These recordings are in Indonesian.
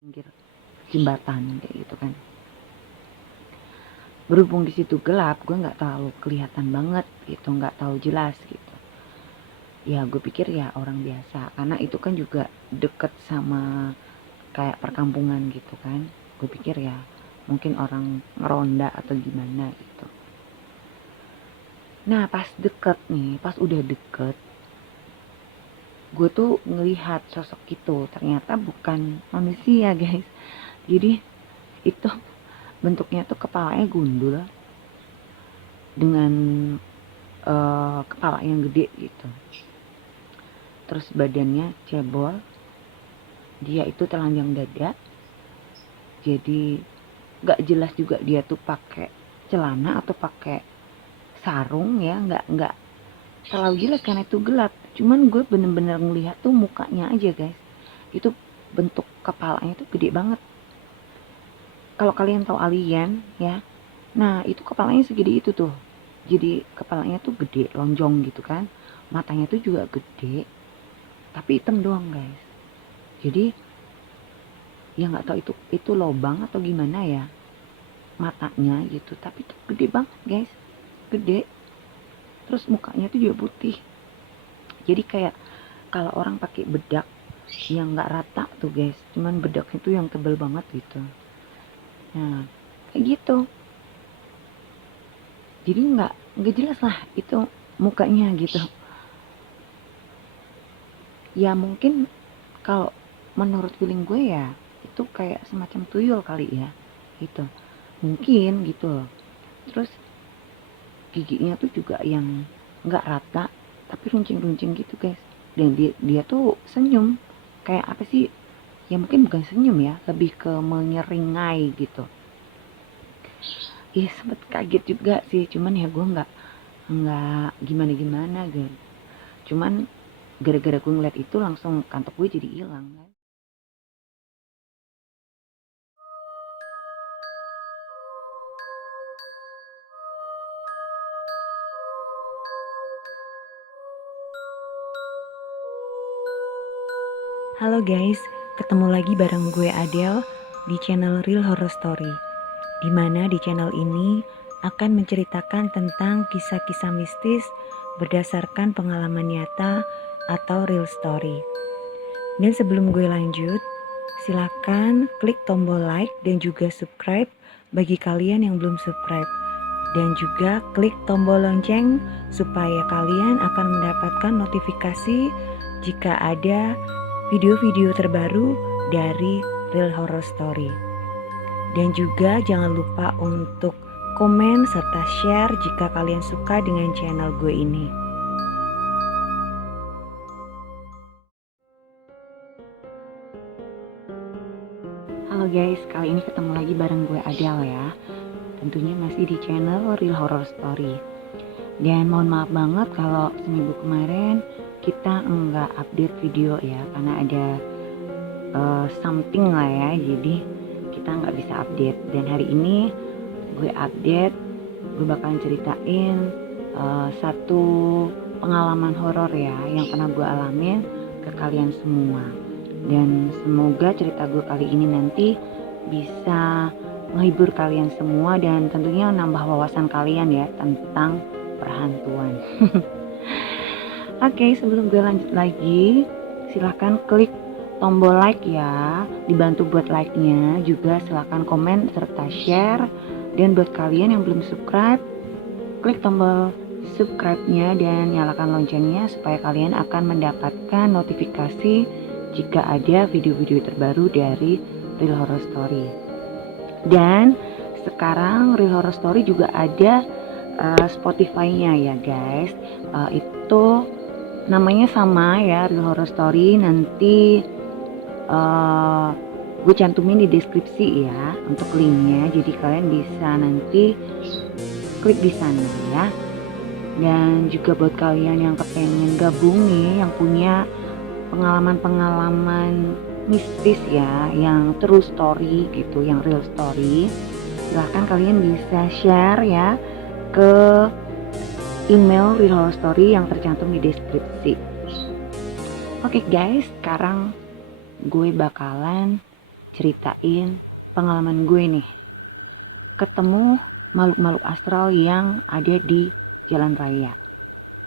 pinggir jembatan kayak gitu kan. Berhubung di situ gelap, gue nggak terlalu kelihatan banget gitu, nggak tahu jelas gitu. Ya gue pikir ya orang biasa, karena itu kan juga deket sama kayak perkampungan gitu kan. Gue pikir ya mungkin orang ngeronda atau gimana gitu. Nah pas deket nih, pas udah deket, gue tuh ngelihat sosok itu, ternyata bukan manusia guys. Jadi itu bentuknya tuh kepalanya gundul dengan kepala yang gede gitu, terus badannya cebol, dia itu telanjang dada, jadi nggak jelas juga dia tuh pakai celana atau pakai sarung ya, nggak terlalu jelas karena itu gelap. Cuman gue bener-bener ngelihat tuh mukanya aja guys, itu bentuk kepalanya tuh gede banget. Kalau kalian tahu alien ya, nah itu kepalanya segede itu tuh, jadi kepalanya tuh gede lonjong gitu kan, matanya tuh juga gede tapi hitam doang guys. Jadi ya nggak tahu itu lobang atau gimana ya matanya gitu, tapi tuh gede banget guys, gede. Terus mukanya tuh juga putih, jadi kayak kalau orang pakai bedak yang nggak rata tuh guys, cuman bedaknya tuh yang tebel banget gitu. Nah kayak gitu, jadi nggak jelas lah itu mukanya gitu. Ya mungkin kalau menurut feeling gue ya itu kayak semacam tuyul kali ya gitu, mungkin gitu. Terus giginya tuh juga yang nggak rata tapi runcing-runcing gitu guys, dan dia tuh senyum kayak apa sih ya, mungkin bukan senyum ya, lebih ke menyeringai gitu. Iya sempet kaget juga sih, cuman ya gue nggak gimana guys. Cuman gara-gara gue ngeliat itu langsung kantok gue jadi hilang kan. Halo guys, ketemu lagi bareng gue Adele di channel Real Horror Story. Dimana di channel ini akan menceritakan tentang kisah-kisah mistis berdasarkan pengalaman nyata atau real story. Dan sebelum gue lanjut, silakan klik tombol like dan juga subscribe bagi kalian yang belum subscribe. Dan juga klik tombol lonceng supaya kalian akan mendapatkan notifikasi jika ada video-video terbaru dari Real Horror Story. Dan juga jangan lupa untuk komen serta share jika kalian suka dengan channel gue ini. Halo guys, kali ini ketemu lagi bareng gue Adele ya. Tentunya masih di channel Real Horror Story. Dan mohon maaf banget kalau seminggu kemarin kita enggak update video ya, karena ada something lah ya, jadi kita nggak bisa update. Dan hari ini gue update, gue bakalan ceritain satu pengalaman horor ya yang pernah gue alamin ke kalian semua. Dan semoga cerita gue kali ini nanti bisa menghibur kalian semua dan tentunya nambah wawasan kalian ya tentang perhantuan. Oke, sebelum gue lanjut lagi, silahkan klik tombol like ya, dibantu buat like-nya, juga silahkan komen serta share. Dan buat kalian yang belum subscribe, klik tombol subscribe-nya dan nyalakan loncengnya supaya kalian akan mendapatkan notifikasi jika ada video-video terbaru dari Real Horror Story. Dan sekarang Real Horror Story juga ada Spotify-nya ya guys. Itu namanya sama ya, Real Horror Story. Nanti gue cantumin di deskripsi ya untuk linknya, jadi kalian bisa nanti klik di sana ya. Dan juga buat kalian yang kepengen gabung nih, yang punya pengalaman-pengalaman mistis ya, yang true story gitu, yang real story, silahkan kalian bisa share ya ke email Real Horror Story yang tercantum di deskripsi. Oke guys, sekarang gue bakalan ceritain pengalaman gue nih ketemu makhluk-makhluk astral yang ada di jalan raya.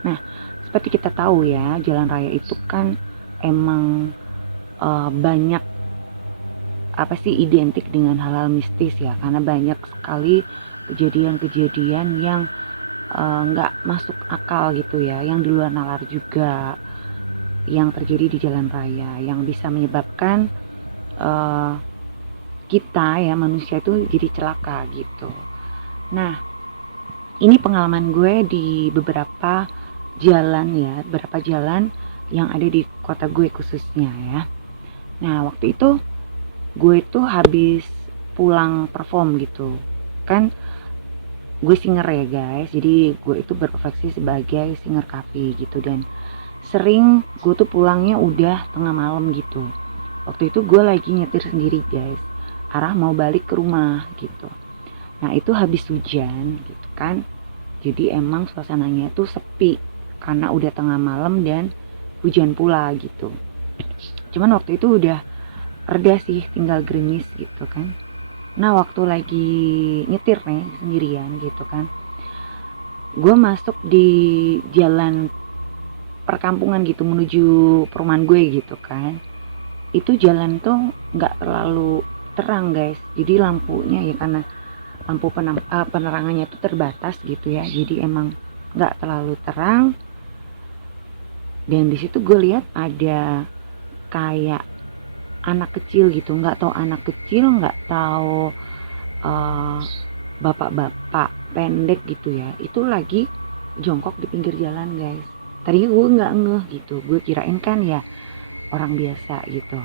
Nah, seperti kita tahu ya, jalan raya itu kan emang banyak identik dengan hal-hal mistis ya, karena banyak sekali kejadian-kejadian yang nggak masuk akal gitu ya, yang di luar nalar juga yang terjadi di jalan raya, yang bisa menyebabkan kita ya manusia itu jadi celaka gitu. Nah, ini pengalaman gue di beberapa jalan yang ada di kota gue khususnya ya. Nah, waktu itu gue tuh habis pulang perform gitu. Kan gue singer ya guys, jadi gue itu berprofesi sebagai singer cafe gitu, dan sering gue tuh pulangnya udah tengah malam gitu. Waktu itu gue lagi nyetir sendiri guys, arah mau balik ke rumah gitu. Nah itu habis hujan gitu kan, jadi emang suasananya tuh sepi karena udah tengah malam dan hujan pula gitu. Cuman waktu itu udah reda sih, tinggal gerimis gitu kan. Nah waktu lagi nyetir nih sendirian gitu kan, gue masuk di jalan perkampungan gitu menuju perumahan gue gitu kan. Itu jalan tuh nggak terlalu terang guys, jadi lampunya ya karena lampu penerangannya itu terbatas gitu ya, jadi emang nggak terlalu terang. Dan di situ gue lihat ada kayak anak kecil gitu, nggak tahu anak kecil, nggak tahu bapak-bapak pendek gitu ya, itu lagi jongkok di pinggir jalan guys. Tadinya gue nggak ngeh gitu, gue kirain kan ya orang biasa gitu.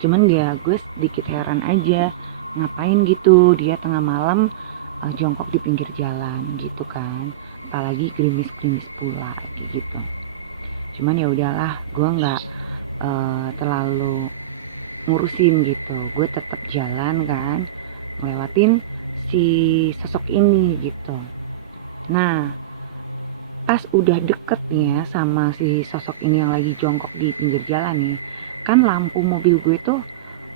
Cuman ya gue sedikit heran aja, ngapain gitu dia tengah malam jongkok di pinggir jalan gitu kan, apalagi gerimis-gerimis pula gitu. Cuman ya udahlah, gue nggak terlalu ngurusin gitu, gue tetap jalan kan, ngelewatin si sosok ini gitu. Nah pas udah deket nih ya sama si sosok ini yang lagi jongkok di pinggir jalan nih, kan lampu mobil gue tuh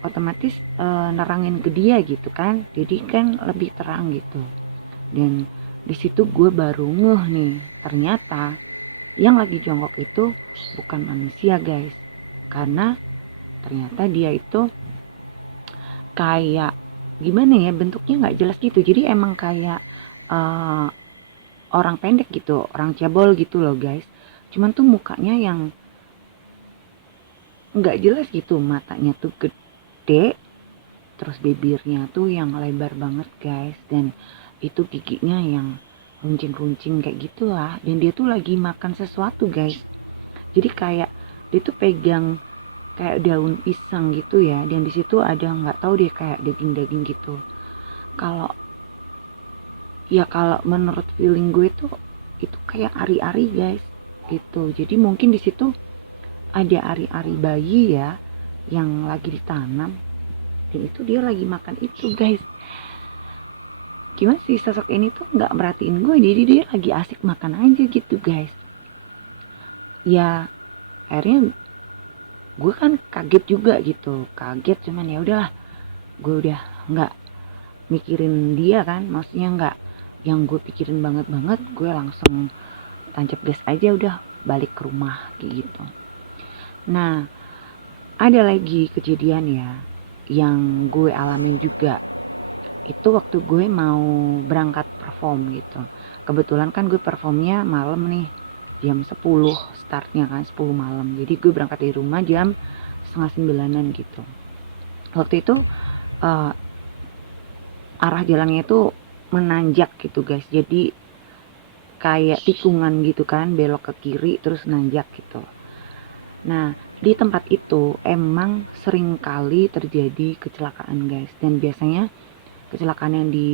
otomatis nerangin ke dia gitu kan, jadi kan lebih terang gitu. Dan di situ gue baru ngeh nih, ternyata yang lagi jongkok itu bukan manusia guys, karena ternyata dia itu kayak gimana ya, bentuknya nggak jelas gitu, jadi emang kayak orang pendek gitu, orang cebol gitu loh guys. Cuman tuh mukanya yang nggak jelas gitu, matanya tuh gede, terus bibirnya tuh yang lebar banget guys, dan itu giginya yang runcing-runcing kayak gitu lah. Dan dia tuh lagi makan sesuatu guys, jadi kayak dia tuh pegang kayak daun pisang gitu ya, dan di situ ada nggak tahu dia kayak daging-daging gitu. Kalau menurut feeling gue tuh itu kayak ari-ari guys gitu. Jadi mungkin di situ ada ari-ari bayi ya yang lagi ditanam, dan itu dia lagi makan itu guys. Gimana sih sosok ini tuh nggak merhatiin gue, jadi dia lagi asik makan aja gitu guys. Ya akhirnya gue kan kaget juga gitu, kaget, cuman ya udahlah, gue udah nggak mikirin dia kan, maksudnya nggak yang gue pikirin banget, gue langsung tancap gas aja, udah balik ke rumah kayak gitu. Nah ada lagi kejadian ya yang gue alamin juga, itu waktu gue mau berangkat perform gitu. Kebetulan kan gue performnya malam nih, jam 10 startnya kan, 10 malam. Jadi gue berangkat dari rumah jam setengah 9-an gitu. Waktu itu arah jalannya itu menanjak gitu guys, jadi kayak tikungan gitu kan, belok ke kiri terus nanjak gitu. Nah di tempat itu emang sering kali terjadi kecelakaan guys, dan biasanya kecelakaan yang di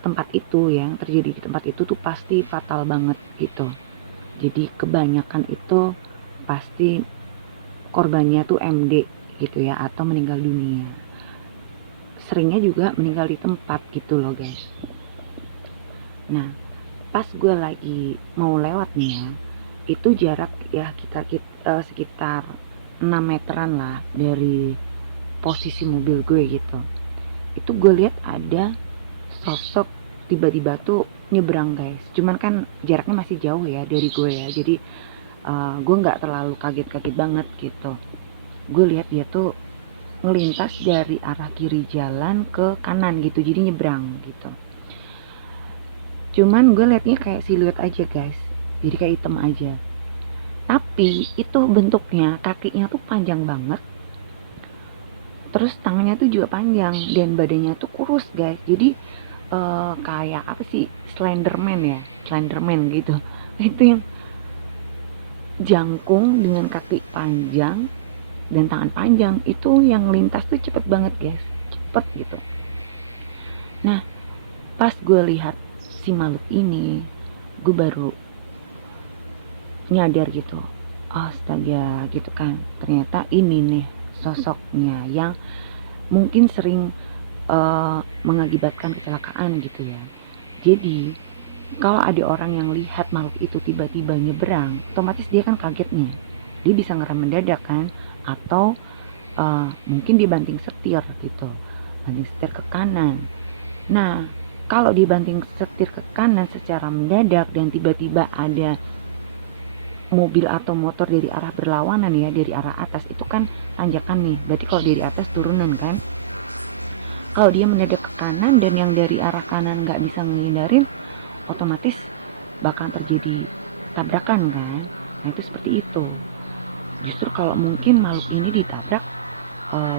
tempat itu, yang terjadi di tempat itu tuh pasti fatal banget gitu. Jadi kebanyakan itu pasti korbannya tuh MD gitu ya, atau meninggal dunia. Seringnya juga meninggal di tempat gitu loh guys. Nah pas gue lagi mau lewat nih ya, itu jarak ya sekitar 6 meteran lah dari posisi mobil gue gitu. Itu gue lihat ada sosok tiba-tiba tuh nyebrang guys. Cuman kan jaraknya masih jauh ya dari gue ya. Jadi gue nggak terlalu kaget-kaget banget gitu. Gue lihat dia tuh ngelintas dari arah kiri jalan ke kanan gitu. Jadi nyebrang gitu. Cuman gue liatnya kayak siluet aja guys. Jadi kayak hitam aja. Tapi itu bentuknya kakinya tuh panjang banget. Terus tangannya tuh juga panjang dan badannya tuh kurus guys. Jadi kayak apa sih, Slenderman ya, Slenderman gitu. Itu yang jangkung dengan kaki panjang dan tangan panjang, itu yang lintas tuh cepet banget guys, cepet gitu. Nah pas gue lihat si makhluk ini, gue baru nyadar gitu, astaga gitu kan, ternyata ini nih sosoknya yang mungkin sering mengakibatkan kecelakaan gitu ya. Jadi kalau ada orang yang lihat makhluk itu tiba-tiba nyebrang, otomatis dia kan kaget nih. Dia bisa ngerem mendadak kan, atau mungkin dibanting setir gitu, banting setir ke kanan. Nah, kalau dibanting setir ke kanan secara mendadak dan tiba-tiba ada mobil atau motor dari arah berlawanan ya, dari arah atas, itu kan tanjakan nih. Berarti kalau dari atas turunan kan. Kalau dia mendadak ke kanan dan yang dari arah kanan nggak bisa menghindarin, otomatis bakal terjadi tabrakan kan. Nah itu seperti itu. Justru kalau mungkin makhluk ini ditabrak,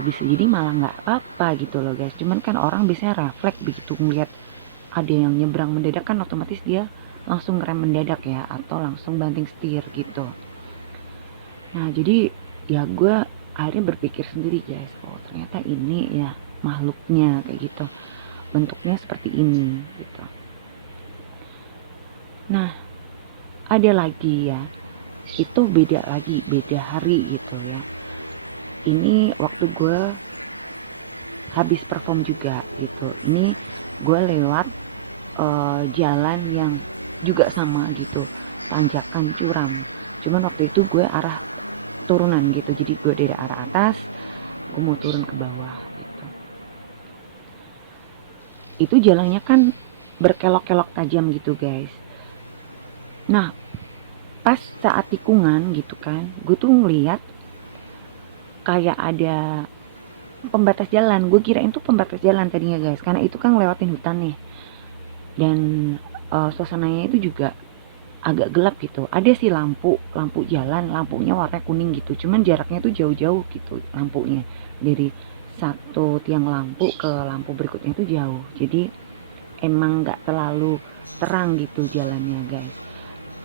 bisa jadi malah nggak apa-apa gitu loh guys. Cuman kan orang biasanya refleks begitu ngeliat ada yang nyebrang mendadak kan, otomatis dia langsung rem mendadak ya, atau langsung banting setir gitu. Nah jadi ya gue akhirnya berpikir sendiri guys, oh ternyata ini ya makhluknya kayak gitu, bentuknya seperti ini gitu. Nah ada lagi ya, itu beda lagi, beda hari gitu ya. Ini waktu gue habis perform juga gitu. Ini gue lewat jalan yang juga sama gitu, tanjakan curam. Cuman waktu itu gue arah turunan gitu, jadi gue dari arah atas gue mau turun ke bawah gitu. Itu jalannya kan berkelok-kelok tajam gitu guys. Nah pas saat tikungan gitu kan, gue tuh ngeliat kayak ada pembatas jalan. Gue kirain tuh pembatas jalan tadinya guys, karena itu kan ngelewatin hutan nih, dan suasananya itu juga agak gelap gitu. Ada sih lampu jalan, lampunya warna kuning gitu, cuman jaraknya tuh jauh-jauh gitu lampunya, dari satu tiang lampu ke lampu berikutnya tuh jauh. Jadi emang nggak terlalu terang gitu jalannya guys,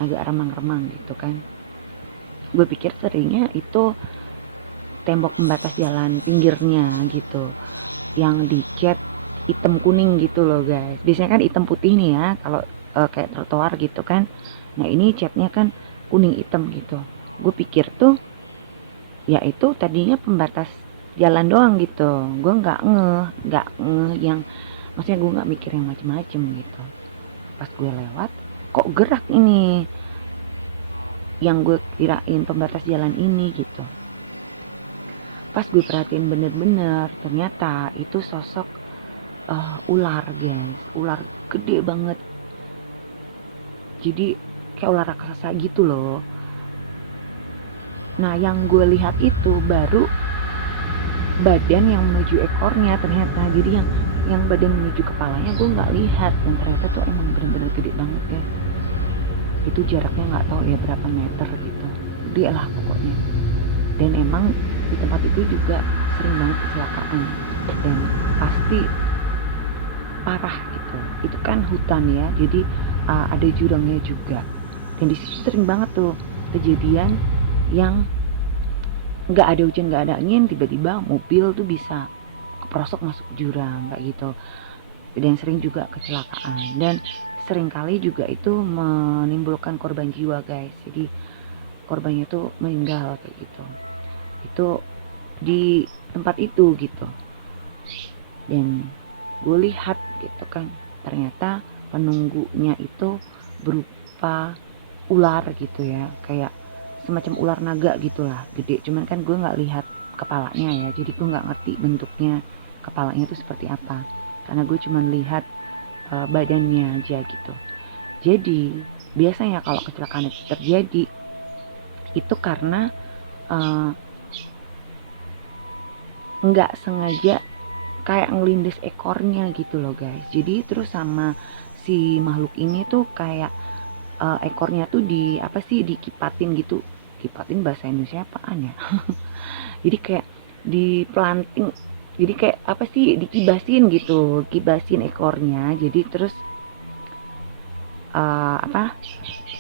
agak remang-remang gitu kan. Gue pikir seringnya itu tembok pembatas jalan pinggirnya gitu, yang dicat hitam kuning gitu loh guys. Biasanya kan hitam putih nih ya kalau kayak trotoar gitu kan. Nah ini catnya kan kuning hitam gitu. Gue pikir tuh ya itu tadinya pembatas jalan doang gitu. Gue nggak ngeh yang, maksudnya gue nggak mikir yang macem-macem gitu. Pas gue lewat, kok gerak ini yang gue kirain pembatas jalan ini gitu. Pas gue perhatiin bener-bener, ternyata itu sosok ular guys, ular gede banget. Jadi kayak ular raksasa gitu loh. Nah yang gue lihat itu baru badan yang menuju ekornya ternyata. Jadi yang badan menuju kepalanya gue nggak lihat, dan ternyata tuh emang bener-bener gede banget ya. Itu jaraknya nggak tahu ya berapa meter gitu, gede lah pokoknya. Dan emang di tempat itu juga sering banget kecelakaan dan pasti parah gitu. Itu kan hutan ya, jadi ada jurangnya juga, dan di situ sering banget tuh kejadian yang nggak ada hujan nggak ada angin, tiba-tiba mobil tuh bisa keprosok masuk jurang kayak gitu. Dan sering juga kecelakaan, dan sering kali juga itu menimbulkan korban jiwa guys. Jadi korbannya tuh meninggal kayak gitu. Itu di tempat itu gitu. Dan gue lihat gitu kan, ternyata penunggunya itu berupa ular gitu ya, kayak semacam ular naga gitulah, gede. Cuman kan gue nggak lihat kepalanya ya, jadi gue nggak ngerti bentuknya kepalanya itu seperti apa, karena gue cuma lihat badannya aja gitu. Jadi biasanya kalau kecelakaan itu terjadi itu karena nggak sengaja kayak ngelindes ekornya gitu loh guys. Jadi terus sama si makhluk ini tuh kayak ekornya tuh dikipatin gitu. Kipatin bahasa Indonesia apaan ya? Jadi kayak diplanting, jadi kayak dikibasin gitu, kibasin ekornya. Jadi terus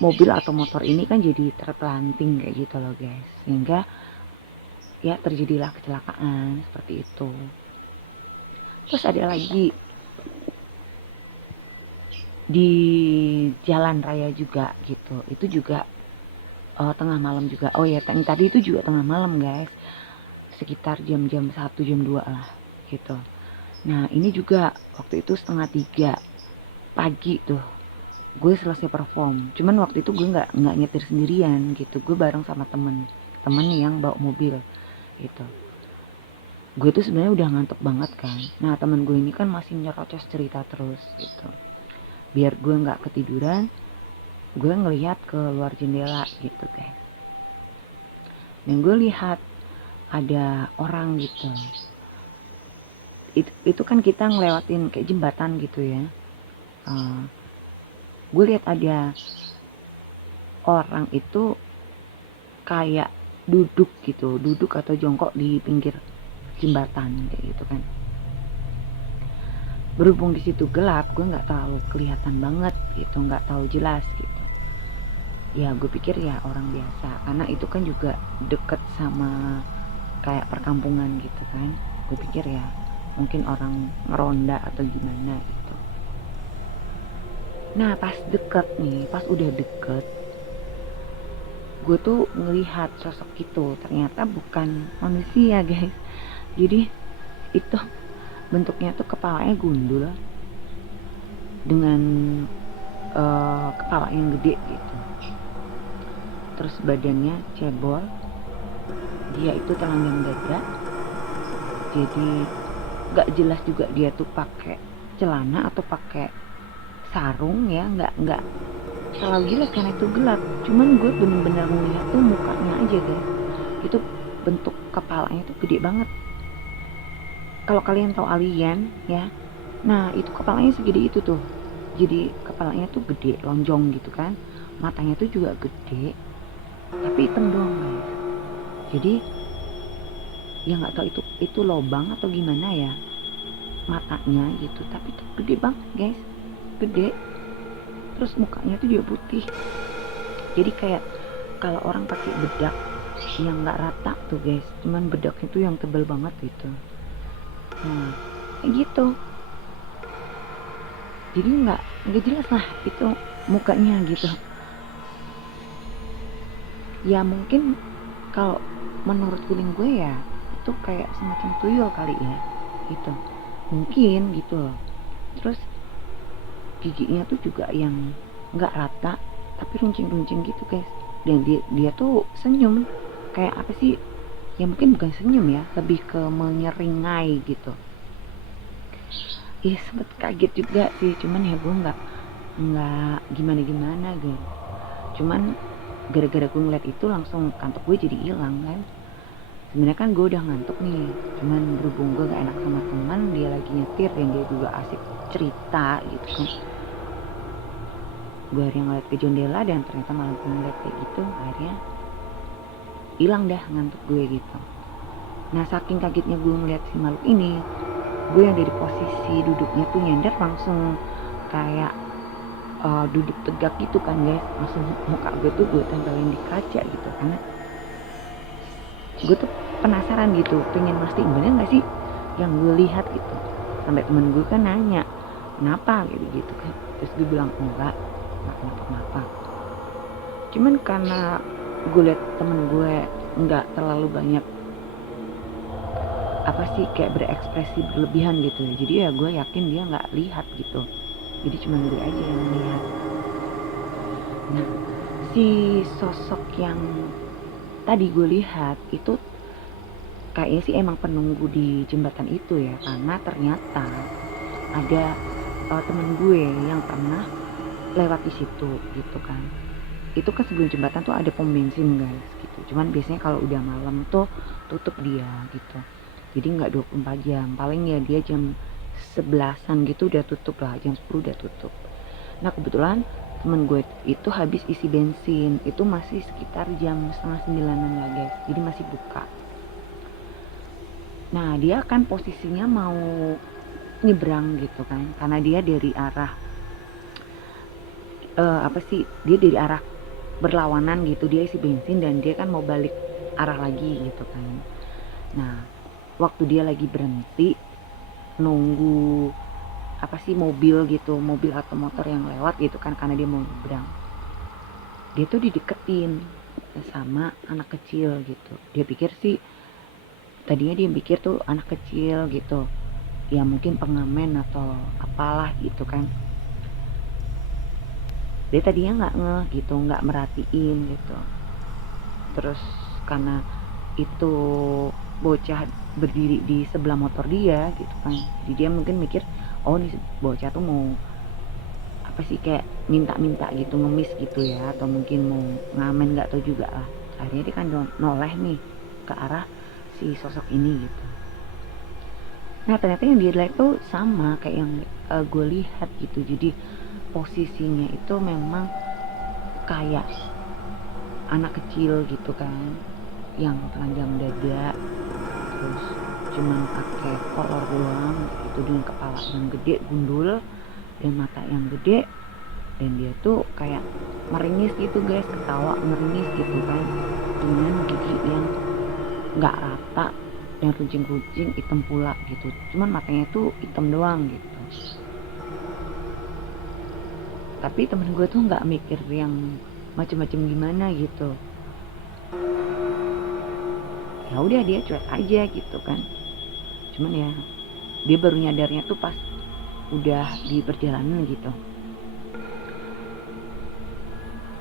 mobil atau motor ini kan jadi terpelanting kayak gitu loh guys, sehingga ya terjadilah kecelakaan seperti itu. Terus ada lagi di jalan raya juga gitu, itu juga tengah malam juga. Oh ya, tadi itu juga tengah malam guys, sekitar jam 1 jam 2 lah gitu. Nah ini juga waktu itu 2:30 pagi tuh gue selesai perform. Cuman waktu itu gue nggak nyetir sendirian gitu, gue bareng sama temen yang bawa mobil gitu. Gue tuh sebenarnya udah ngantuk banget kan. Nah temen gue ini kan masih nyerocos cerita terus gitu. Biar gue nggak ketiduran, gue ngelihat ke luar jendela gitu guys. Dan gue lihat ada orang gitu. Itu kan kita ngelewatin kayak jembatan gitu ya. Gue lihat ada orang itu kayak duduk atau jongkok di pinggir jembatan kayak gitu kan. Berhubung di situ gelap, gue nggak terlalu kelihatan banget gitu, nggak tahu jelas gitu. Ya gue pikir ya orang biasa, karena itu kan juga deket sama kayak perkampungan gitu kan. Gue pikir ya mungkin orang ngeronda atau gimana gitu. Nah pas udah deket, gue tuh ngelihat sosok itu, ternyata bukan manusia guys. Jadi itu bentuknya tuh kepalanya gundul dengan kepala yang gede gitu, terus badannya cebol, dia itu telanjang dada, jadi gak jelas juga dia tuh pakai celana atau pakai sarung ya, nggak terlalu jelas karena itu gelap. Cuman gue bener-bener ngeliat tuh mukanya aja guys, itu bentuk kepalanya tuh gede banget. Kalau kalian tahu alien ya, nah itu kepalanya segede itu tuh, jadi kepalanya tuh gede lonjong gitu kan, matanya tuh juga gede tapi hitam doang guys. Jadi ya nggak tahu itu lobang atau gimana ya matanya gitu, tapi tuh gede banget guys, gede. Terus mukanya tuh juga putih, jadi kayak kalau orang pakai bedak yang nggak rata tuh guys, cuman bedaknya tuh yang tebal banget gitu. Nah kayak gitu, jadi nggak jelas lah itu mukanya gitu. Ya mungkin kalau menurut feeling gue ya itu kayak semacam tuyul kali ya gitu, mungkin gitu loh. Terus giginya tuh juga yang nggak rata tapi runcing-runcing gitu guys. Dan dia tuh senyum kayak apa sih ya, mungkin bukan senyum ya, lebih ke menyeringai gitu. Sempet kaget juga sih, cuman ya gue nggak gimana guys. Cuman gara-gara gue ngeliat itu langsung kantuk gue jadi hilang kan. Sebenarnya kan gue udah ngantuk nih, cuman berhubung gue gak enak sama teman, dia lagi nyetir dan dia juga asik cerita gitu kan, gue akhirnya ngeliat ke jendela dan ternyata malah gue ngeliat kayak gitu, akhirnya hilang dah ngantuk gue gitu. Nah saking kagetnya gue ngeliat si makhluk ini, gue yang dari posisi duduknya tuh nyender langsung kayak duduk tegak gitu kan guys, langsung muka gue tuh gue tempelin di kaca gitu, karena gue tuh penasaran gitu, pengen mastiin bener gak sih yang gue lihat gitu. Sampai temen gue kan nanya kenapa gitu kan, terus gue bilang enggak kenapa. Cuman karena gue liat temen gue nggak terlalu banyak kayak berekspresi berlebihan gitu, jadi ya gue yakin dia nggak lihat gitu, jadi cuma gue aja yang lihat. Nah si sosok yang tadi gue lihat itu kayaknya sih emang penunggu di jembatan itu ya, karena ternyata ada temen gue yang pernah lewat di situ gitu kan. Itu kan sebelum jembatan tuh ada pom bensin guys gitu, cuman biasanya kalau udah malam tuh tutup dia gitu, jadi nggak 24 jam, paling ya dia jam 11-an gitu udah tutup lah, jam 10 udah tutup. Nah kebetulan temen gue itu habis isi bensin, itu masih sekitar jam setengah 9-an lah guys, jadi masih buka. Nah dia kan posisinya mau nyebrang gitu kan, karena dia dari arah dia dari arah berlawanan gitu, dia isi bensin dan dia kan mau balik arah lagi gitu kan. Nah waktu dia lagi berhenti nunggu mobil gitu, mobil atau motor yang lewat gitu kan, karena dia mau nyebrang, dia tuh dideketin sama anak kecil gitu. Tadinya dia pikir tuh anak kecil gitu ya, mungkin pengamen atau apalah gitu kan. Dia tadinya nggak ngeh gitu, nggak merhatiin gitu. Terus karena itu bocah berdiri di sebelah motor dia gitu kan, jadi dia mungkin mikir oh ini bocah tuh mau kayak minta-minta gitu, ngemis gitu ya, atau mungkin mau ngamen, nggak tahu juga lah. Akhirnya dia kan noleh nih ke arah si sosok ini gitu. Nah ternyata yang dia lihat tuh sama kayak yang gue lihat gitu, jadi posisinya itu memang kayak anak kecil gitu kan, yang telanjang dada, terus cuman pakai kolor doang gitu, dengan kepala yang gede gundul dan mata yang gede, dan dia tuh kayak meringis gitu guys, ketawa meringis gitu kan, dengan gigi yang nggak rata dan runcing-runcing hitam pula gitu, cuman matanya tuh hitam doang gitu. Tapi temen gue tuh nggak mikir yang macem-macem gimana gitu, ya udah dia cuek aja gitu kan. Cuman ya dia baru nyadarnya tuh pas udah di perjalanan gitu,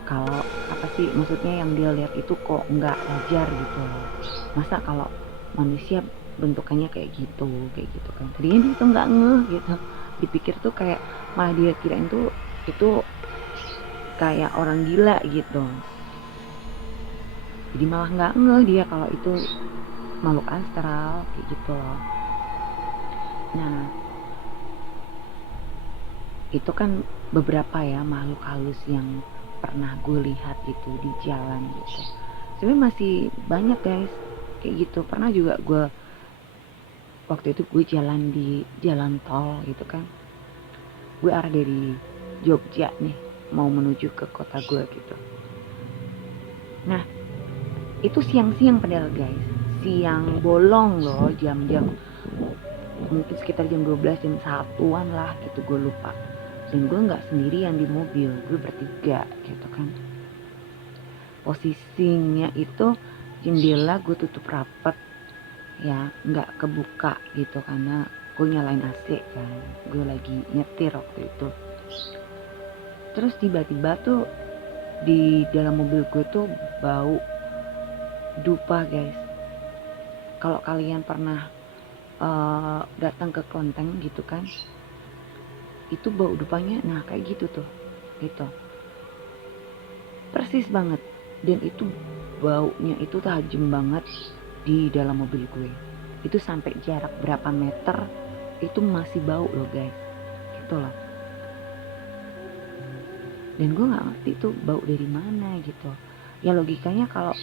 kalau maksudnya yang dia lihat itu kok nggak wajar gitu. Masa kalau manusia bentukannya kayak gitu kan, tadinya dia tuh nggak ngeh gitu, dipikir tuh kayak malah dia kirain tuh itu kayak orang gila gitu, jadi malah nggak ngeh dia kalau itu makhluk astral kayak gitu loh. Nah itu kan beberapa ya makhluk halus yang pernah gue lihat gitu di jalan gitu. Sebenarnya masih banyak guys kayak gitu. Pernah juga gue waktu itu gue jalan di jalan tol gitu kan, gue arah dari Jogja nih mau menuju ke kota gue gitu. Nah itu siang-siang padahal guys, siang bolong loh, jam-jam mungkin sekitar jam 12, jam 1-an lah gitu, gue lupa. Dan gue nggak sendirian di mobil, gue bertiga gitu kan. Posisinya itu jendela gue tutup rapet ya, nggak kebuka gitu karena gue nyalain AC kan, gue lagi nyetir waktu itu. Terus tiba-tiba tuh di dalam mobil gue tuh bau dupa guys. Kalau kalian pernah datang ke Klonteng gitu kan, itu bau dupanya nah kayak gitu tuh gitu, persis banget. Dan itu baunya itu tajam banget di dalam mobil gue, itu sampai jarak berapa meter itu masih bau loh guys gitu loh. Dan gue nggak ngerti tuh bau dari mana gitu ya, logikanya kalau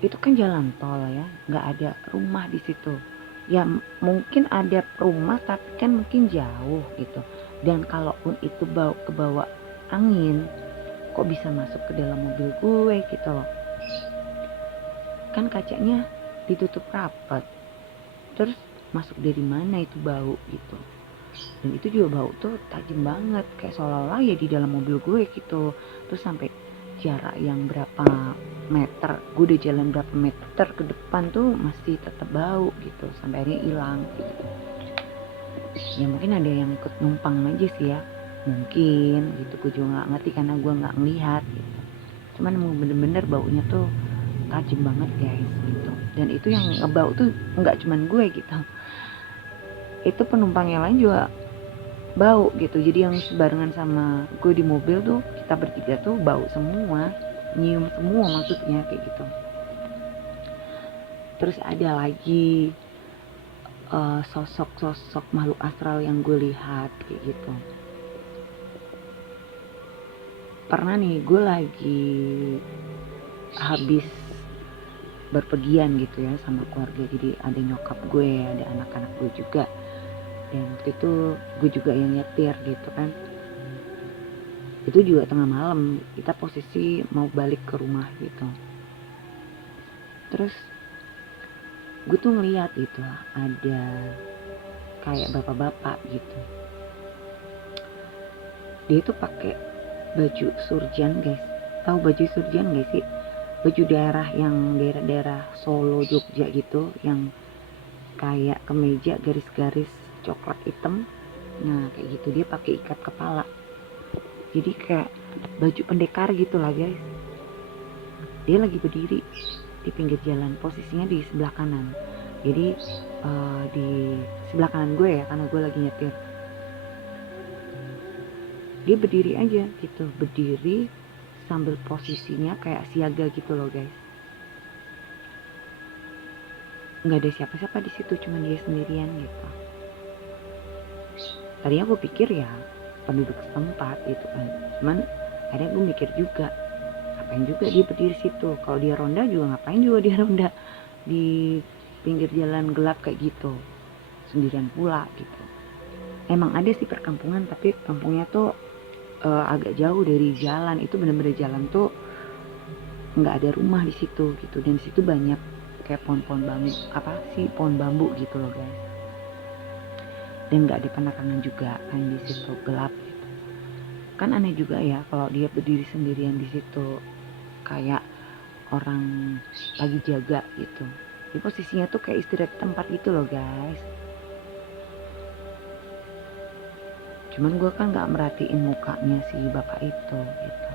itu kan jalan tol ya, nggak ada rumah di situ ya, mungkin ada rumah tapi kan mungkin jauh gitu. Dan kalaupun itu bau kebawa angin, kok bisa masuk ke dalam mobil gue gitu loh, kan kacanya ditutup rapat, terus masuk dari mana itu bau gitu. Dan itu juga bau tuh tajam banget, kayak seolah-olah ya di dalam mobil gue gitu. Terus sampai jarak yang berapa meter, gue udah jalan berapa meter ke depan tuh masih tetap bau gitu, sampai akhirnya hilang gitu. Ya mungkin ada yang ikut numpang aja sih ya, mungkin gitu, gue juga nggak ngerti karena gue nggak ngelihat gitu. Cuman emang bener-bener baunya tuh tajam banget guys gitu. Dan itu yang ngebau tuh nggak cuman gue gitu, itu penumpang yang lain juga bau gitu. Jadi yang sebarengan sama gue di mobil tuh, kita bertiga tuh bau semua, nyium semua maksudnya kayak gitu. Terus ada lagi sosok-sosok makhluk astral yang gue lihat kayak gitu. Pernah nih gue lagi habis berpergian gitu ya sama keluarga, jadi ada nyokap gue, ada anak-anak gue juga, dan waktu itu gue juga yang nyetir gitu kan. Itu juga tengah malam, kita posisi mau balik ke rumah gitu. Terus gue tuh ngeliat gitu ada kayak bapak-bapak gitu, dia tuh pakai baju surjan guys. Tahu baju surjan gak sih? Baju daerah yang daerah-daerah Solo, Jogja gitu, yang kayak kemeja garis-garis coklat hitam. Nah kayak gitu, dia pakai ikat kepala, jadi kayak baju pendekar gitu lah guys. Dia lagi berdiri di pinggir jalan, posisinya di sebelah kanan. Jadi di sebelah kanan gue ya, karena gue lagi nyetir. Dia berdiri aja gitu, berdiri sambil posisinya kayak siaga gitu loh guys. Nggak ada siapa-siapa di situ, cuma dia sendirian gitu. Tadinya gue pikir ya penduduk setempat gitu kan, cuman akhirnya gue mikir juga, ngapain juga dia berdiri situ? Kalau dia ronda juga ngapain juga dia ronda di pinggir jalan gelap kayak gitu, sendirian pula gitu. Emang ada sih perkampungan, tapi kampungnya tuh agak jauh dari jalan. Itu bener-bener jalan tuh nggak ada rumah di situ gitu, dan di situ banyak kayak pohon-pohon bambu, pohon bambu gitu loh guys. Dan nggak ada penerangan juga kan, di situ gelap gitu. Kan aneh juga ya kalau dia berdiri sendirian di situ, kayak orang lagi jaga gitu. Di posisinya tuh kayak istirahat tempat gitu loh guys. Cuman gue kan nggak merhatiin mukanya si bapak itu gitu.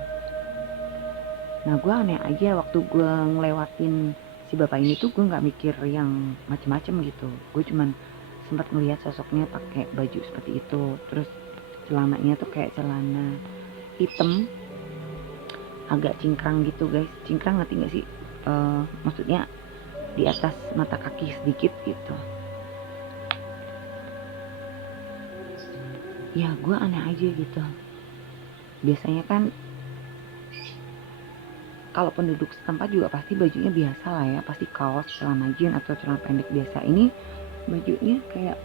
Nah gue aneh aja, waktu gue ngelewatin si bapak ini tuh gue nggak mikir yang macem-macem gitu. Gue cuman sempat ngeliat sosoknya pakai baju seperti itu, terus celananya tuh kayak celana hitam agak cingkrang gitu guys. Cingkrang ngerti gak sih? Maksudnya di atas mata kaki sedikit gitu. Ya gue aneh aja gitu. Biasanya kan kalau penduduk setempat juga pasti bajunya biasa lah ya, pasti kaos, celana jeans atau celana pendek biasa. Ini bajunya kayak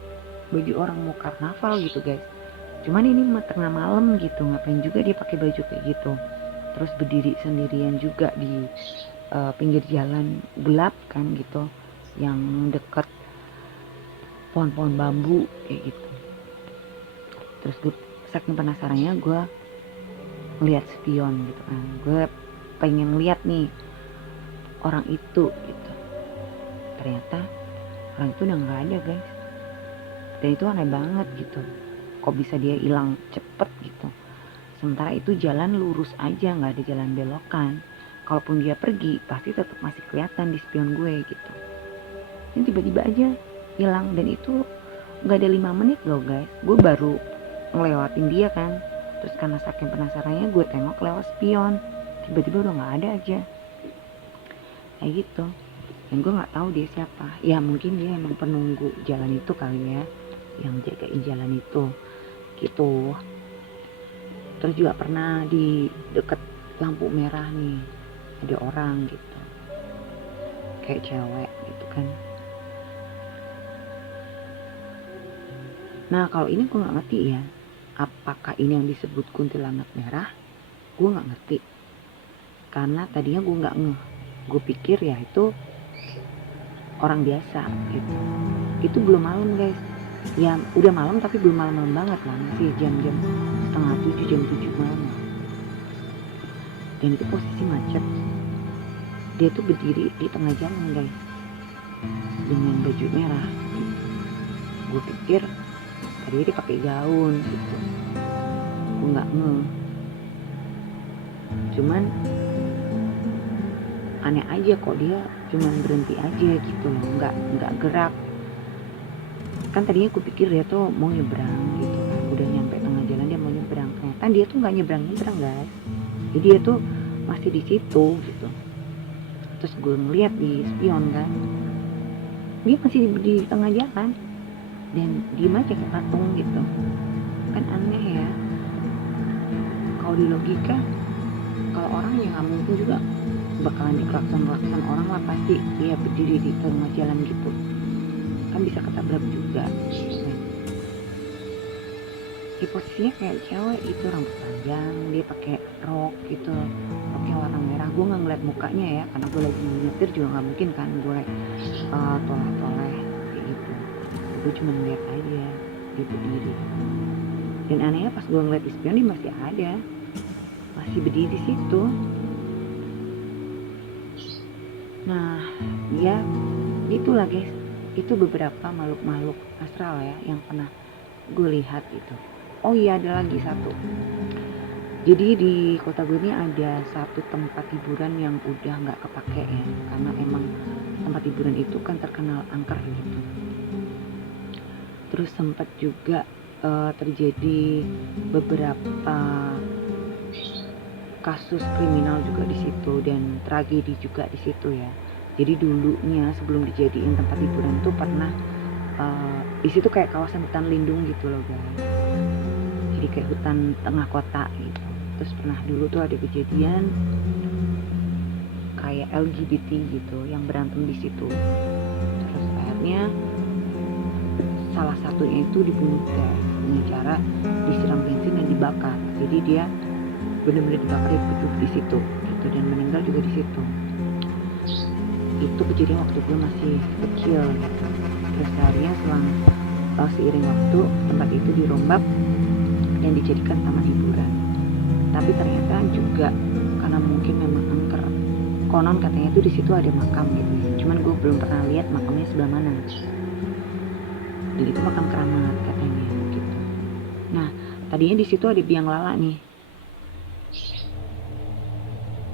baju orang mau karnaval gitu guys. Cuman ini tengah malam gitu, ngapain juga dia pakai baju kayak gitu. Terus berdiri sendirian juga di pinggir jalan gelap kan gitu, yang deket pohon-pohon bambu kayak gitu. Terus gue saking penasarannya gue ngeliat spion gitu kan, gue pengen lihat nih orang itu gitu. Ternyata orang itu udah nggak ada guys, dan itu aneh banget gitu. Kok bisa dia hilang cepet gitu? Sementara itu jalan lurus aja, nggak ada jalan belokan. Kalaupun dia pergi pasti tetap masih kelihatan di spion gue gitu. Ini tiba-tiba aja hilang, dan itu nggak ada 5 menit loh guys. Gue baru ngelewatin dia kan, terus karena saking penasarannya gue tengok lewat spion, tiba-tiba udah nggak ada aja kayak gitu. Dan gue nggak tahu dia siapa. Ya mungkin dia emang penunggu jalan itu kali ya, yang jagain jalan itu gitu. Terus juga pernah di deket lampu merah nih ada orang gitu, kayak cewek gitu kan. Nah kalau ini gue nggak ngerti ya, apakah ini yang disebut kuntilanak merah? Gue nggak ngerti, karena tadinya gue nggak ngeh. Gue pikir ya itu orang biasa gitu. Itu belum malam guys, ya udah malam tapi belum malam-malam banget lah, masih jam-jam setengah 7, jam 7 malam. Dan itu posisi macet. Dia tuh berdiri di tengah jalan guys, dengan baju merah gitu. Gue pikir tadi dia pakai gaun gitu, gue nggak ngeh. Cuman aneh aja kok dia cuma berhenti aja gitu loh, nggak gerak. Kan tadinya aku pikir dia tuh mau nyebrang gitu kan, udah nyampe tengah jalan dia mau nyebrang, ternyata dia tuh nggak nyebrang guys. Jadi dia tuh masih di situ gitu. Terus gue ngeliat di spion kan, dia masih di tengah jalan dan diem aja kayak patung gitu. Kan aneh ya, kalau di logika kalau orang yang nggak mungkin juga bakalan diklakson orang lah, pasti dia berdiri di tengah jalan gitu kan, bisa ketabrak juga. Di posisinya kayak cewek itu, rambut panjang, dia pakai rok gitu, roknya warna merah. Gue nggak ngeliat mukanya ya, karena gue lagi nyetir juga nggak mungkin kan gue toleh-toleh kayak gitu. Gue cuma ngeliat aja dia berdiri. Dan anehnya pas gue ngeliat di spion dia masih berdiri di situ. Nah, dia itulah guys, itu beberapa makhluk-makhluk astral ya yang pernah gue lihat gitu. Oh iya, ada lagi satu. Jadi di kota gue ini ada satu tempat hiburan yang udah nggak kepake ya, karena emang tempat hiburan itu kan terkenal angker gitu. Terus sempat juga terjadi beberapa kasus kriminal juga di situ dan tragedi juga di situ ya. Jadi dulunya sebelum dijadiin tempat hiburan tuh pernah di situ kayak kawasan hutan lindung gitu loh guys. Jadi kayak hutan tengah kota gitu. Terus pernah dulu tuh ada kejadian kayak LGBT gitu yang berantem di situ. Terus akhirnya salah satunya itu dibunuh guys dengan cara disiram bensin dan dibakar. Jadi dia benar-benar dibakar hidup di situ gitu, dan meninggal juga di situ. Itu kejadian waktu gue masih kecil gitu. Terus akhirnya seiring waktu tempat itu dirombak dan dijadikan taman hiburan. Tapi ternyata juga karena mungkin memang angker, konon katanya tuh di situ ada makam gitu. Cuman gue belum pernah lihat makamnya sebelah mana. Jadi itu makam keramat katanya gitu. Nah, tadinya di situ ada biang lala nih.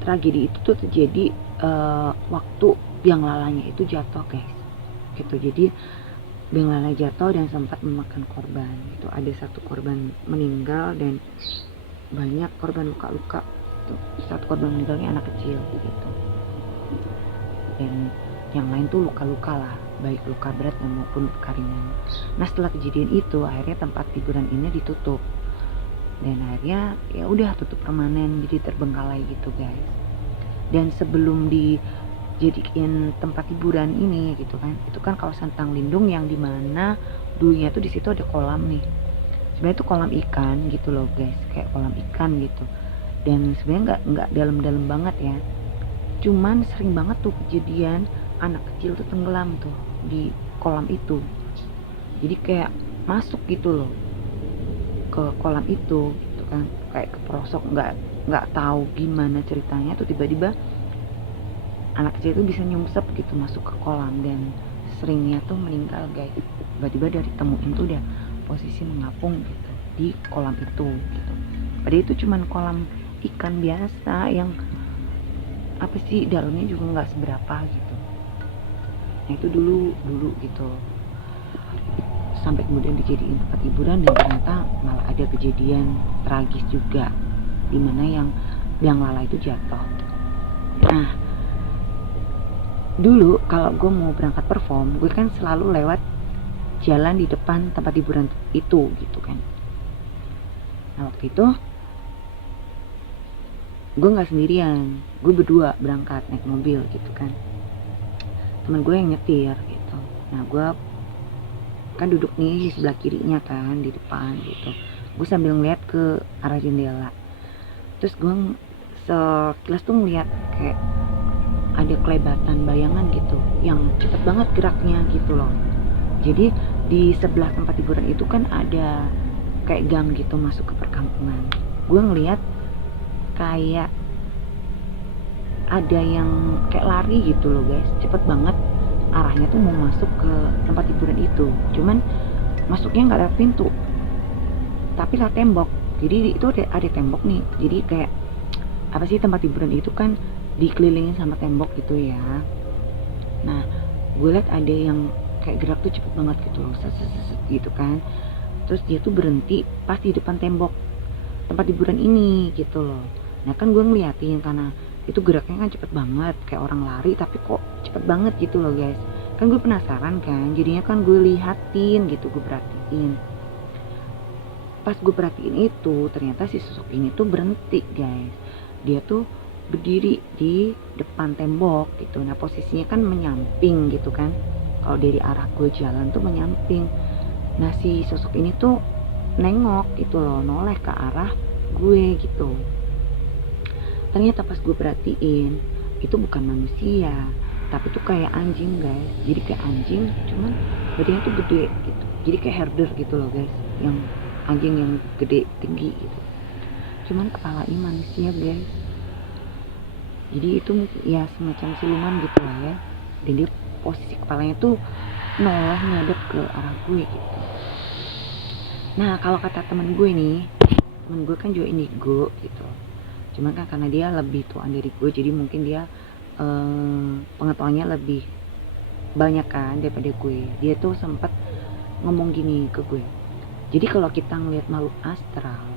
Tragedi itu tuh terjadi waktu biang lalanya itu jatuh guys gitu. Jadi biang lala jatuh dan sempat memakan korban. Itu ada satu korban meninggal dan banyak korban luka-luka. Satu korban meninggalnya anak kecil gitu, dan yang lain tuh luka-luka lah, baik luka berat maupun luka ringan. Nah, setelah kejadian itu akhirnya tempat hiburan ini ditutup dan akhirnya ya udah tutup permanen, jadi terbengkalai gitu guys. Dan sebelum dijadiin tempat hiburan ini gitu kan, itu kan kawasan hutan lindung yang dimana dulunya tuh di situ ada kolam nih. Sebenarnya itu kolam ikan gitu loh guys, kayak kolam ikan gitu. Dan sebenarnya nggak dalam-dalam banget ya. Cuman sering banget tuh kejadian anak kecil tuh tenggelam tuh di kolam itu. Jadi kayak masuk gitu loh ke kolam itu gitu kan, kayak keperosok, nggak tahu gimana ceritanya tuh tiba-tiba anak kecil itu bisa nyungsep gitu masuk ke kolam dan seringnya tuh meninggal guys. Tiba-tiba dari temuin tuh udah posisi mengapung gitu di kolam itu gitu. Padahal itu cuman kolam ikan biasa yang apa sih, dalamnya juga nggak seberapa gitu. Nah itu dulu gitu, sampai kemudian dijadiin tempat hiburan dan ternyata malah ada kejadian tragis juga dimana yang biang lala itu jatuh. Nah dulu kalau gue mau berangkat perform, gue kan selalu lewat jalan di depan tempat hiburan itu gitu kan. Nah waktu itu gue nggak sendirian, gue berdua berangkat naik mobil gitu kan, temen gue yang nyetir gitu. Nah gue kan duduk nih di sebelah kirinya kan, di depan gitu. Gue sambil ngeliat ke arah jendela. Terus gue sekilas tuh ngeliat kayak ada kelebatan bayangan gitu yang cepet banget geraknya gitu loh. Jadi di sebelah tempat hiburan itu kan ada kayak gang gitu masuk ke perkampungan. Gue ngeliat kayak ada yang kayak lari gitu loh guys, cepet banget arahnya tuh mau masuk ke tempat hiburan itu. Cuman masuknya nggak lewat pintu tapi lewat tembok. Jadi itu ada tembok nih, jadi kayak apa sih, tempat hiburan itu kan dikelilingin sama tembok gitu ya. Nah gue liat ada yang kayak gerak tuh cepet banget gitu loh, set gitu kan. Terus dia tuh berhenti pas di depan tembok tempat hiburan ini gitu loh. Nah kan gue ngeliatin karena itu geraknya kan cepet banget kayak orang lari, tapi kok cepet banget gitu loh guys. Kan gue penasaran kan, jadinya kan gue lihatin gitu, gue perhatiin. Pas gue perhatiin itu ternyata si sosok ini tuh berhenti guys. Dia tuh berdiri di depan tembok gitu. Nah posisinya kan menyamping gitu kan, kalau dari arah gue jalan tuh menyamping. Nah si sosok ini tuh nengok gitu loh, noleh ke arah gue gitu. Ternyata pas gue perhatiin itu bukan manusia, tapi tuh kayak anjing guys. Jadi kayak anjing cuman badannya tuh gede gitu, jadi kayak herder gitu loh guys, yang anjing yang gede tinggi gitu, cuman kepalanya manusia guys. Jadi itu ya semacam siluman gitu lah ya. Dan dia posisi kepalanya tuh noleh ngadep ke arah gue gitu. Nah kalau kata temen gue nih, temen gue kan juga indigo gitu, cuman kan karena dia lebih tuaan dari gue, jadi mungkin dia pengetahuannya lebih banyak kan daripada gue. Dia tuh sempat ngomong gini ke gue, jadi kalau kita ngelihat makhluk astral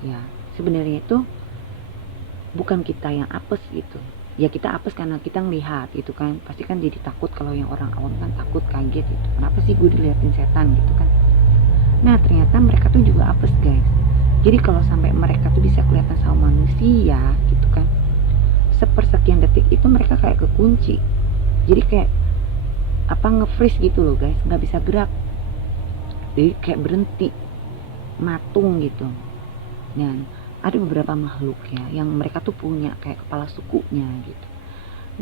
ya sebenarnya itu bukan kita yang apes gitu. Ya kita apes karena kita ngelihat gitu kan, pasti kan jadi takut. Kalau yang orang awam kan takut, kaget gitu, kenapa sih gue diliatin setan gitu kan. Nah ternyata mereka tuh juga apes guys. Jadi kalau sampai mereka tuh bisa kelihatan sama manusia gitu kan, sepersekian detik itu mereka kayak kekunci. Jadi kayak apa, nge-freeze gitu loh guys, nggak bisa gerak. Jadi kayak berhenti, matung gitu. Dan ada beberapa makhluk ya yang mereka tuh punya kayak kepala sukunya gitu.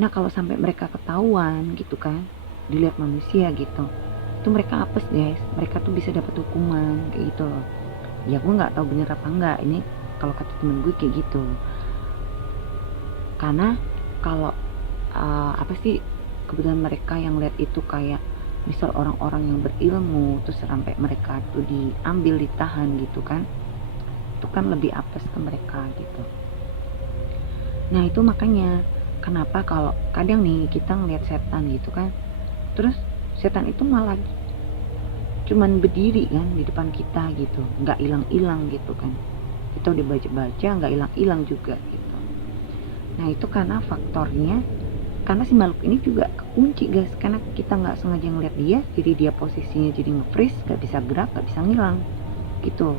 Nah kalau sampai mereka ketahuan gitu kan, dilihat manusia gitu, itu mereka apes guys. Mereka tuh bisa dapat hukuman kayak gitu loh. Ya gue nggak tahu bener apa enggak ini, kalau kata temen gue kayak gitu. Karena kalau apa sih, kebetulan mereka yang lihat itu kayak misal orang-orang yang berilmu, terus sampai mereka tuh diambil, ditahan gitu kan, itu kan lebih apes ke mereka gitu. Nah itu makanya kenapa kalau kadang nih kita ngeliat setan gitu kan, terus setan itu malah cuman berdiri kan di depan kita gitu, nggak hilang-hilang gitu kan. Kita udah baca-baca nggak hilang-hilang juga gitu. Nah itu karena faktornya, karena si makhluk ini juga kekunci guys, karena kita nggak sengaja ngeliat dia, jadi dia posisinya jadi nge-freeze, nggak bisa gerak, nggak bisa ngilang gitu.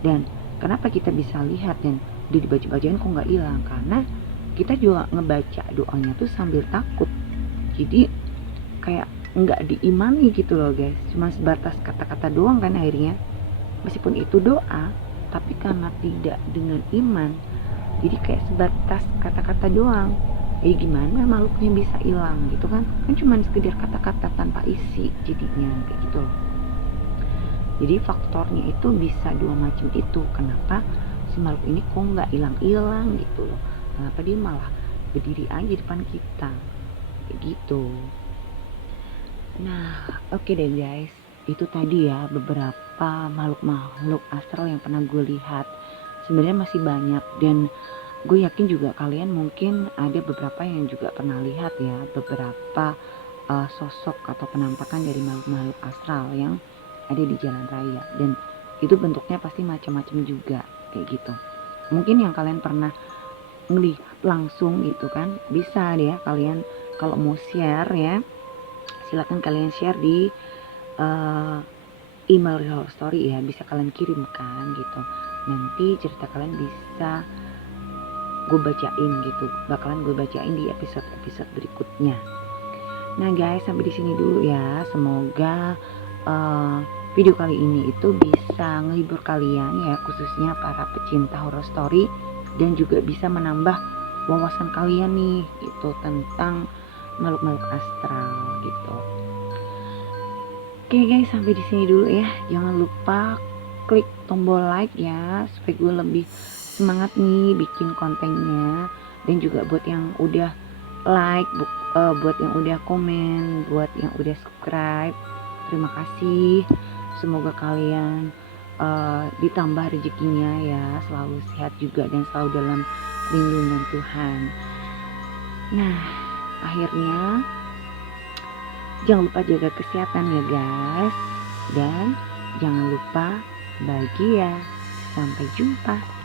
Dan kenapa kita bisa lihat dan dia dibaca-bacain kok nggak hilang, karena kita juga ngebaca doanya tuh sambil takut. Jadi kayak nggak diimani gitu loh guys, cuma sebatas kata-kata doang kan akhirnya. Meskipun itu doa, tapi karena tidak dengan iman, jadi kayak sebatas kata-kata doang. Jadi gimana makhluknya bisa hilang gitu kan, kan cuma sekedar kata-kata tanpa isi jadinya kayak gitu loh. Jadi faktornya itu bisa dua macam itu, kenapa si makhluk ini kok nggak hilang-hilang gitu loh, kenapa dia malah berdiri aja depan kita kayak gitu. Nah oke deh guys, itu tadi ya beberapa makhluk-makhluk astral yang pernah gue lihat. Sebenarnya masih banyak, dan gue yakin juga kalian mungkin ada beberapa yang juga pernah lihat ya, beberapa sosok atau penampakan dari makhluk-makhluk astral yang ada di jalan raya. Dan itu bentuknya pasti macam-macam juga kayak gitu. Mungkin yang kalian pernah ngelihat langsung gitu kan, bisa deh ya kalian kalau mau share ya, silahkan kalian share di email Real Horror Story ya, bisa kalian kirimkan gitu. Nanti cerita kalian bisa gue bacain gitu, bakalan gue bacain di episode-episode berikutnya. Nah guys, sampai di sini dulu ya. Semoga video kali ini itu bisa menghibur kalian ya, khususnya para pecinta horror story, dan juga bisa menambah wawasan kalian nih itu tentang makhluk-makhluk astral gitu. Oke guys, sampai di sini dulu ya. Jangan lupa klik tombol like ya, supaya gue lebih semangat nih bikin kontennya. Dan juga buat yang udah like, buat yang udah komen, buat yang udah subscribe, terima kasih. Semoga kalian ditambah rezekinya ya, selalu sehat juga dan selalu dalam lindungan Tuhan. Nah, akhirnya jangan lupa jaga kesehatan ya guys. Dan jangan lupa bahagia. Sampai jumpa.